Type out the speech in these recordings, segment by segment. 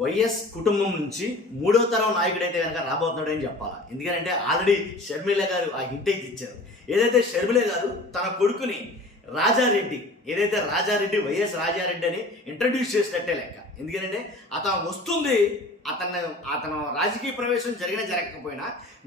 YS కుటుంబం నుంచి మూడో తరం నాయకుడైతే కనుక రాబోతున్నాడని చెప్పాలా. ఎందుకంటే ఆల్రెడీ షర్మిల గారు ఆ హింట్ అయితే ఇచ్చారు. ఏదైతే షర్మిల గారు తన కొడుకుని రాజారెడ్డి, ఏదైతే రాజారెడ్డి వైఎస్ రాజారెడ్డి అని ఇంట్రడ్యూస్ చేసినట్టే లెక్క. ఎందుకంటే అతను వస్తుంది, అతను రాజకీయ ప్రవేశం జరగకపోయినా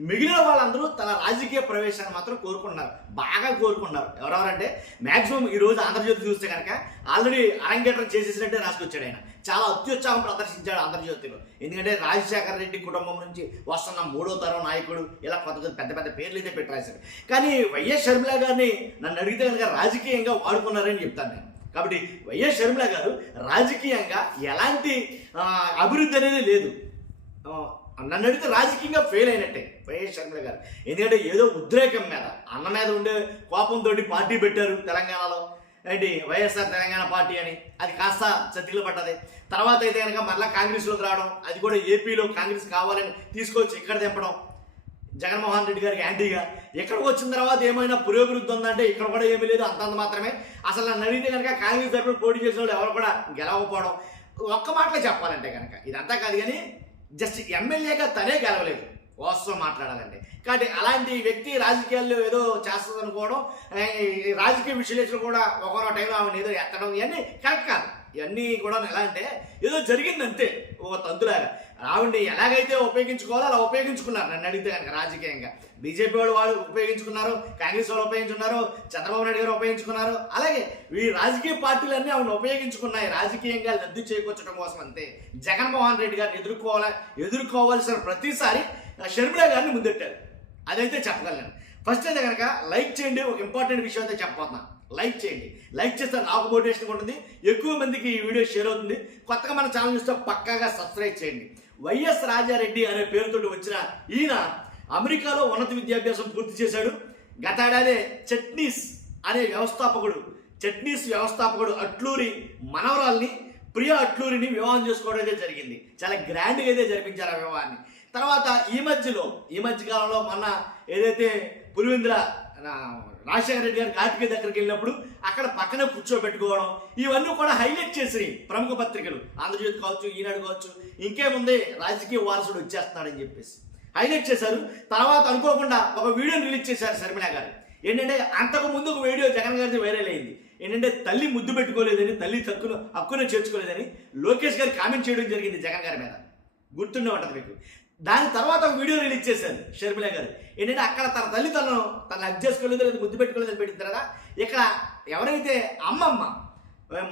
మిగిలిన వాళ్ళందరూ తన రాజకీయ ప్రవేశాన్ని మాత్రం కోరుకుంటున్నారు, బాగా కోరుకుంటున్నారు. ఎవరెవరంటే మ్యాక్సిమం ఈరోజు ఆంధ్రజ్యోతి చూస్తే కనుక ఆల్రెడీ అరంగేట్రం చేసేసినట్టే రాసుకొచ్చాడు. ఆయన చాలా అత్యుత్సాహం ప్రదర్శించాడు ఆంధ్రజ్యోతిలో. ఎందుకంటే రాజశేఖర రెడ్డి కుటుంబం నుంచి వస్తున్న మూడో తరం నాయకుడు, ఇలా పెద్ద పెద్ద పేర్లు అయితే పెట్టి రాశారు. కానీ వైఎస్ షర్మిల గారిని నన్ను అడిగితే కనుక రాజకీయంగా వాడుకున్నారని చెప్తాను నేను. కాబట్టి వైఎస్ షర్మిల గారు రాజకీయంగా ఎలాంటి అభివృద్ధి అనేది లేదు. నన్ను అడిగితే రాజకీయంగా ఫెయిల్ అయినట్టే వైఎస్ షర్మిల గారు. ఎందుకంటే ఏదో ఉద్రేకం మీద, అన్న మీద ఉండే కోపంతో పార్టీ పెట్టారు తెలంగాణలో, ఏంటి వైఎస్ఆర్ తెలంగాణ పార్టీ అని. అది కాస్త చతికిలు పడ్డది. తర్వాత అయితే కనుక మళ్ళీ కాంగ్రెస్లోకి రావడం, అది కూడా ఏపీలో కాంగ్రెస్ కావాలని తీసుకొచ్చి ఇక్కడ దింపడం, జగన్మోహన్ రెడ్డి గారికి యాంటీగా. ఇక్కడికి వచ్చిన తర్వాత ఏమైనా పురోభివృద్ధి ఉందంటే ఇక్కడ కూడా ఏమీ లేదు, అంతంత మాత్రమే. అసలు నన్ను అడిగితే కనుక కాంగ్రెస్ తరఫున పోటీ చేసిన వాళ్ళు ఎవరు కూడా గెలవకపోవడం. ఒక్క మాటలో చెప్పాలంటే కనుక ఇదంతా కాదు, కానీ జస్ట్ ఎమ్మెల్యేగా తనే గెలవలేదు వాస్తవం మాట్లాడాలంటే. కాబట్టి అలాంటి వ్యక్తి రాజకీయాల్లో ఏదో చేస్తుంది అనుకోవడం, రాజకీయ విశ్లేషణ కూడా ఒకనో టైంలో ఆమెను ఏదో ఎత్తడం, ఇవన్నీ కరెక్ట్ కాదు. ఇవన్నీ కూడా ఎలా అంటే ఏదో జరిగింది అంతే, ఓ తంతులాగా. ఆవిడ్ని ఎలాగైతే ఉపయోగించుకోవాలో అలా ఉపయోగించుకున్నారు నన్ను అడిగితే కనుక రాజకీయంగా. బీజేపీ వాళ్ళు ఉపయోగించుకున్నారు, కాంగ్రెస్ వాళ్ళు ఉపయోగించుకున్నారు, చంద్రబాబు నాయుడు గారు ఉపయోగించుకున్నారు. అలాగే ఈ రాజకీయ పార్టీలన్నీ ఆవిడని ఉపయోగించుకున్నాయి రాజకీయంగా లబ్ధి చేకూర్చడం కోసం అంతే. జగన్మోహన్ రెడ్డి గారిని ఎదుర్కోవాల్సిన ప్రతిసారి షర్మిల గారిని ముందెట్టారు. అదైతే చెప్పగలను. ఫస్ట్ అయితే కనుక లైక్ చేయండి. ఒక ఇంపార్టెంట్ విషయం అయితే చెప్పబోతున్నాను. లైక్ చేయండి. లైక్ చేస్తే నాకు మోటివేషన్ ఉంటుంది, ఎక్కువ మందికి ఈ వీడియో షేర్ అవుతుంది. కొత్తగా మన ఛానల్ చూస్తే పక్కాగా సబ్స్క్రైబ్ చేయండి. వైఎస్ రాజారెడ్డి అనే పేరుతో వచ్చిన ఈయన అమెరికాలో ఉన్నత విద్యాభ్యాసం పూర్తి చేశాడు. గత ఏడాది చట్నీస్ వ్యవస్థాపకుడు అట్లూరి మనవరాల్ని, ప్రియా అట్లూరిని వివాహం చేసుకోవడం అయితే జరిగింది. చాలా గ్రాండ్గా అయితే జరిపించారు ఆ వివాహాన్ని. తర్వాత ఈ మధ్య కాలంలో మొన్న ఏదైతే పులివెందుల రాజశేఖర రెడ్డి గారి ఘాటికి దగ్గరికి వెళ్ళినప్పుడు అక్కడ పక్కనే కూర్చోబెట్టుకోవడం, ఇవన్నీ కూడా హైలైట్ చేసి ప్రముఖ పత్రికలు, ఆంధ్రజ్యోతి కావచ్చు, ఈనాడు కావచ్చు, ఇంకేముంది రాజకీయ వారసుడు వచ్చేస్తున్నాడని చెప్పేసి హైలైట్ చేశారు. తర్వాత అనుకోకుండా ఒక వీడియోని రిలీజ్ చేశారు షర్మిల గారు. ఏంటంటే అంతకు ముందు ఒక వీడియో జగన్ గారిది వైరల్ అయింది. ఏంటంటే తల్లి ముద్దు పెట్టుకోలేదని, తల్లి హక్కును చేర్చుకోలేదని లోకేష్ గారు కామెంట్ చేయడం జరిగింది జగన్ గారి మీద, గుర్తుండే ఉంటుంది మీకు. దాని తర్వాత ఒక వీడియో రిలీజ్ చేశారు షర్మిల గారు. ఏంటంటే అక్కడ తన తల్లి తను హక్ చేసుకోలేదు, లేదా ముద్దు పెట్టుకోలేదని పెట్టిన తర్వాత ఇక్కడ ఎవరైతే అమ్మమ్మ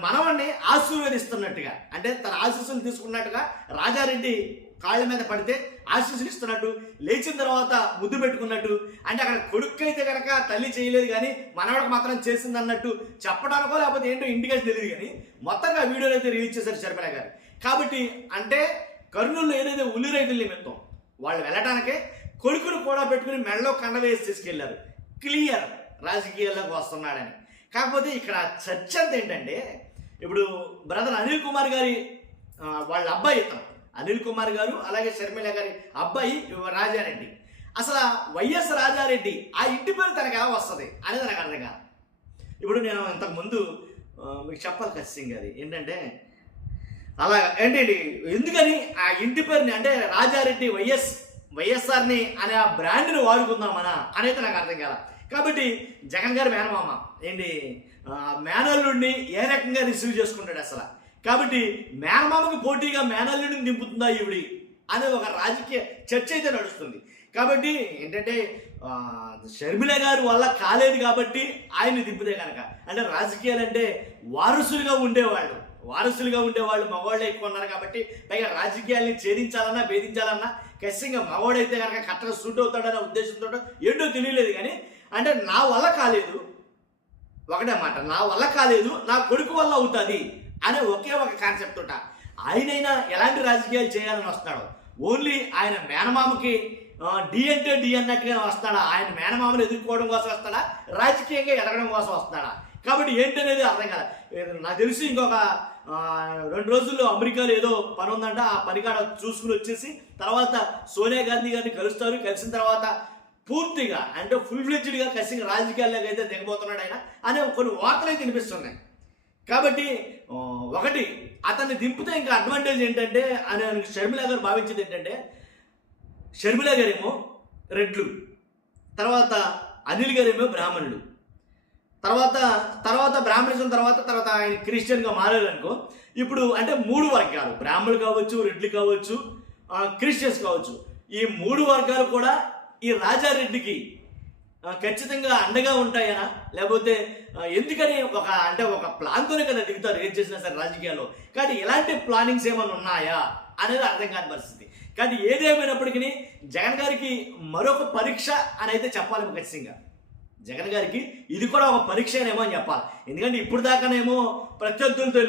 మనవణ్ణి ఆశీర్వదిస్తున్నట్టుగా, అంటే తన ఆశీస్సులు తీసుకున్నట్టుగా రాజారెడ్డి కాళ్ళ మీద పడితే ఆశీస్సులు ఇస్తున్నట్టు, లేచిన తర్వాత ముద్దు పెట్టుకున్నట్టు, అంటే అక్కడ కొడుకు అయితే కనుక తల్లి చేయలేదు కానీ మనవాడికి మాత్రం చేసింది అన్నట్టు చెప్పడానికో లేకపోతే ఏంటో ఇండికేషన్ తెలియదు, కానీ మొత్తంగా వీడియోలు అయితే రిలీజ్ చేశారు షర్మిల గారు. కాబట్టి అంటే కర్నూలులో ఏదైతే ఉల్లి రైతుల నిమిత్తం వాళ్ళు వెళ్ళటానికే కొడుకును కూడా పెట్టుకుని మెడలో కండ వేసి తీసుకెళ్లారు. క్లియర్ రాజకీయాల్లోకి వస్తున్నాడని. కాకపోతే ఇక్కడ చర్చ అంతా ఏంటంటే, ఇప్పుడు బ్రదర్ అనిల్ కుమార్ గారి వాళ్ళ అబ్బాయి అనిల్ కుమార్ గారు, అలాగే షర్మిల గారి అబ్బాయి రాజారెడ్డి. అసలు వైఎస్ రాజారెడ్డి ఆ ఇంటి పేరు తనకు ఎలా వస్తుంది అనేది నాకు అర్థం కాదు. ఇప్పుడు నేను ఇంతకుముందు మీకు చెప్పాలి ఖచ్చితంగా, అది ఏంటంటే అలా ఏంటి ఎందుకని ఆ ఇంటి పేరుని, అంటే రాజారెడ్డి వైఎస్ఆర్ని అనే ఆ బ్రాండ్ని వాడుకుందామనా అనేది నాకు అర్థం కాల. కాబట్టి జగన్ గారి మేనమామ మేనల్లుడిని ఏ రకంగా రిసీవ్ చేసుకుంటాడు అసలు. కాబట్టి మేనమామకి పోటీగా మేనల్లుడిని దింపుతుందా ఈవిడి అనే ఒక రాజకీయ చర్చ అయితే నడుస్తుంది. కాబట్టి ఏంటంటే షర్మిల గారి వల్ల కాలేదు కాబట్టి ఆయన్ని దింపితే కనుక, అంటే రాజకీయాలు అంటే వారసులుగా ఉండేవాళ్ళు మగవాళ్ళు ఎక్కువ ఉన్నారు. కాబట్టి పైగా రాజకీయాల్ని ఛేదించాలన్నా భేదించాలన్నా ఖచ్చితంగా మగవాడైతే కనుక కరెక్ట్గా సూట్ అవుతాడనే ఉద్దేశంతో ఏంటో తెలియలేదు. కానీ అంటే నా వల్ల కాలేదు, ఒకటే మాట, నా వల్ల కాలేదు, నా కొడుకు వల్ల అవుతుంది అనే ఒకే ఒక కాన్సెప్ట్ తోట ఆయనైనా ఎలాంటి రాజకీయాలు చేయాలని వస్తున్నాడు. ఓన్లీ ఆయన మేనమామకి డి అంటే డి అన్నట్టుగానే వస్తాడా, ఆయన మేనమామను ఎదుర్కోవడం కోసం వస్తాడా, రాజకీయంగా ఎదగడం కోసం వస్తాడా? కాబట్టి ఏంటనేది అర్థం కాదు. నాకు తెలిసి ఇంకొక 2 రోజుల్లో అమెరికాలో ఏదో పని ఉందంట, ఆ పనికాడ చూసుకుని వచ్చేసి తర్వాత సోనియా గాంధీ గారిని కలుస్తారు. కలిసిన తర్వాత పూర్తిగా అంటే ఫుల్ ఫ్లెడ్జ్డ్గా ఖచ్చితంగా రాజకీయాల్లోకి అయితే దిగబోతున్నాడు ఆయన అనే కొన్ని వార్తలు అయితే వినిపిస్తున్నాయి. కాబట్టి ఒకటి అతన్ని దింపితే ఇంకా అడ్వాంటేజ్ ఏంటంటే అని షర్మిల గారు భావించేది ఏంటంటే, షర్మిల గారేమో రెడ్లు, తర్వాత అనిల్ గారేమో బ్రాహ్మణులు, తర్వాత బ్రాహ్మణిజం తర్వాత ఆయన క్రిస్టియన్గా మారారనుకో, ఇప్పుడు అంటే 3 వర్గాలు, బ్రాహ్మణులు కావచ్చు, రెడ్లు కావచ్చు, క్రిస్టియన్స్ కావచ్చు, ఈ 3 వర్గాలు కూడా ఈ రాజారెడ్డికి ఖచ్చితంగా అండగా ఉంటాయనా, లేకపోతే ఎందుకని ఒక ప్లాన్తోనే కదా దిగుతారు ఏం చేసినా సరే రాజకీయాల్లో. కానీ ఎలాంటి ప్లానింగ్స్ ఏమైనా ఉన్నాయా అనేది అర్థం కాని పరిస్థితి. కానీ ఏదేమైనప్పటికీ జగన్ గారికి మరొక పరీక్ష అని అయితే చెప్పాలి ఖచ్చితంగా. జగన్ గారికి ఇది కూడా ఒక పరీక్షనేమో అని చెప్పాలి. ఎందుకంటే ఇప్పుడు దాకానేమో ప్రత్యర్థులతో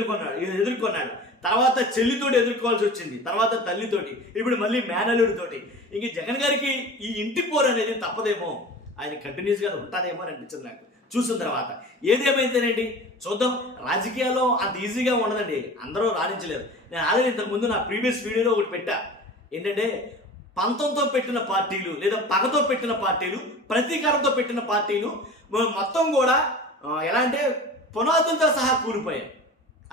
ఎదుర్కొన్నాడు, తర్వాత చెల్లితోటి ఎదుర్కోవాల్సి వచ్చింది, తర్వాత తల్లితోటి, ఇప్పుడు మళ్ళీ మేనల్లుడితోటి. ఇంక జగన్ గారికి ఈ ఇంటి పోరు అనేది తప్పదేమో, ఆయన కంటిన్యూస్గా ఉంటారేమో అని అనిపించింది నాకు చూసిన తర్వాత. ఏదేమైతేనేంటి చూద్దాం. రాజకీయాల్లో అంత ఈజీగా ఉండదండి, అందరూ రాణించలేరు. నేను ఆల్రెడీ ఇంతకుముందు నా ప్రీవియస్ వీడియోలో ఒకటి పెట్టా, ఏంటంటే పంతంతో పెట్టిన పార్టీలు లేదా పగతో పెట్టిన పార్టీలు, ప్రతీకారంతో పెట్టిన పార్టీలు మొత్తం కూడా ఎలా అంటే పునాదులతో సహా కూలిపోయాయి.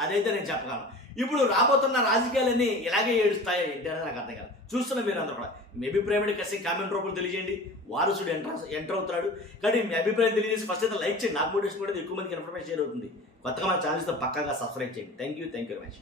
అదైతే నేను చెప్పగలను. ఇప్పుడు రాబోతున్న రాజకీయాలన్నీ ఇలాగే ఏడుస్తాయి ఏంటి అనేది నాకు అర్థం కాదు. చూస్తున్న మీరు అందరూ కూడా మీ అభిప్రాయం ఖచ్చితంగా కామెంట్ రూపంలో తెలియజేయండి. వారసుడు ఎంటర్ అవుతున్నాడు కాబట్టి మీ అభిప్రాయం తెలియజేసి ఫస్ట్ అయితే లైక్ చేయండి. నాకు మోటివేషన్ కూడా ఎక్కువ మందికి ఇన్ఫర్మేషన్ షేర్ అవుతుంది. కొత్తగా మన ఛానల్స్తో పక్కాగా సబ్స్క్రైబ్ చేయండి. Thank you very much.